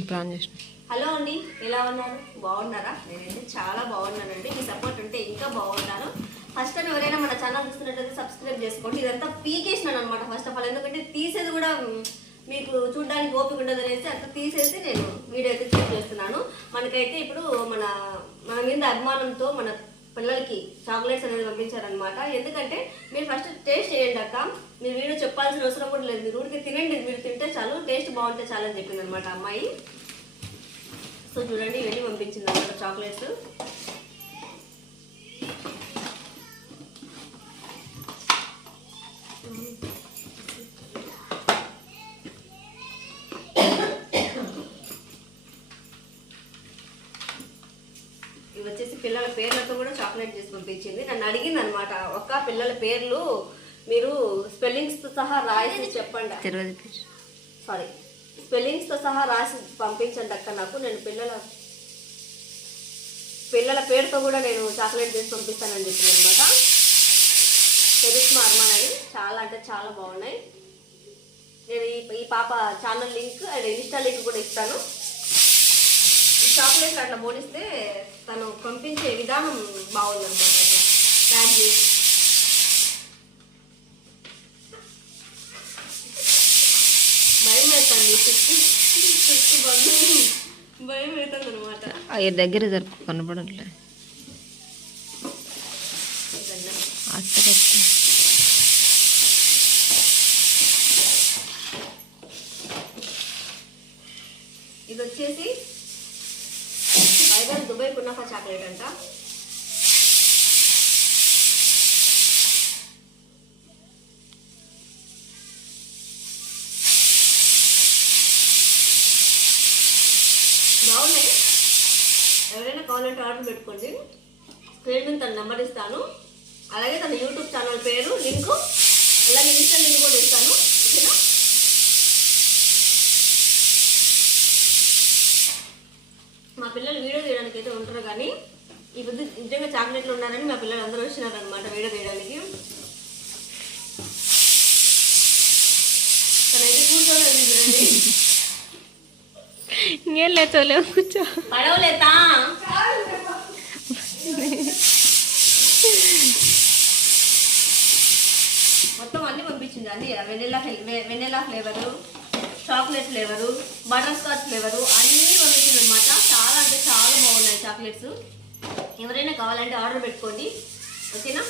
ఇప్పుడు ఆన్ చేసిన. హలో అండి ఎలా ఉన్నారు? బాగున్నారా? నేనైతే చాలా బాగున్నానండి. మీ సపోర్ట్ ఉంటే ఇంకా బాగున్నాను ఫస్ట్ టైం ఎవరైనా మన ఛానల్ చూస్తున్నట్లయితే సబ్స్క్రైబ్ చేసుకోండి. ఇదంతా పీకేసినాను అనమాట ఫస్ట్ ఆఫ్ ఆల్ ఎందుకంటే తీసేది కూడా మీకు చూడడానికి ఓపిక ఉండదు అనేసి అంత తీసేసి నేను వీడియో అయితే షూట్ చేస్తున్నాను. మనకైతే ఇప్పుడు మన మన మీద అభిమానంతో మన పిల్లలకి చాక్లెట్స్ అనేది పంపించారనమాట ఎందుకంటే మీరు ఫస్ట్ టేస్ట్ చేయండి అక్క. మీరు వీడియో చెప్పాల్సిన అవసరం కూడా లేదు. మీరు ఊరికి తినండి. మీరు తింటే చాలు టేస్ట్ బాగుంటే చాలు అని చెప్పింది అనమాట అమ్మాయి. సో చూడండి ఇవన్నీ పంపించింది అనమాట చాక్లెట్స్ ఇవి వచ్చేసి పిల్లల పేర్లతో కూడా చాక్లెట్ చేసి పంపించింది. నన్ను అడిగింది అనమాట ఒక్క పిల్లల పేర్లు మీరు స్పెల్లింగ్స్తో సహా రాసి చెప్పండి. సారీ స్పెల్లింగ్స్తో సహా రాసి పంపించండి అక్క నాకు నేను పిల్లల పిల్లల పేరుతో కూడా నేను చాక్లెట్ చేసి పంపిస్తానని చెప్పింది అనమాట చరిష్మా అర్మాన్ అని చాలా అంటే చాలా బాగున్నాయి. నేను ఈ ఈ పాప channel link and insta link కూడా ఇస్తాను. ఈ చాక్లెట్ అట్లా బోనిస్తే తను పంపించే విధానం బాగుందన్నమాట ప్యాక్ చేసి భయం అవుతుంది ఫిఫ్టీ బంధు భయం అవుతుంది అనమాట అవి దగ్గర జరుపు కనపడట్లే అక్కడ ఇది వచ్చేసి వైజాగ్ దుబాయ్ కున్నాఫా చాక్లెట్ అంట? బాగున్నాయి? ఎవరైనా కావాలంటే ఆర్డర్ పెట్టుకోండి. స్క్రీన్ మీద తన నెంబర్ ఇస్తాను. అలాగే తన యూట్యూబ్ ఛానల్ పేరు లింకు అలాగే ఇన్స్టా లింక్ కూడా ఇస్తాను ఓకేనా మా పిల్లలు వీడియో తీయడానికి అయితే ఉంటారు కానీ ఈ పొద్దు నిజంగా చాక్లెట్లు ఉన్నారని మా పిల్లలు అందరూ వచ్చినారు అనమాట వీడియో తీయడానికి. తనైతే కూర్చోలేదు చూడండి. ఇంకేం లేచోలేవు కూర్చో. పడవలేతా మొత్తం అన్ని పంపించింది అన్ని vanilla vanilla flavour? Chocolate flavour butterscotch flavour అన్నీ వండుతుంది అనమాట చాలా అంటే చాలా బాగున్నాయి చాక్లెట్స్. ఎవరైనా కావాలంటే ఆర్డర్ పెట్టుకోండి. ఓకేనా?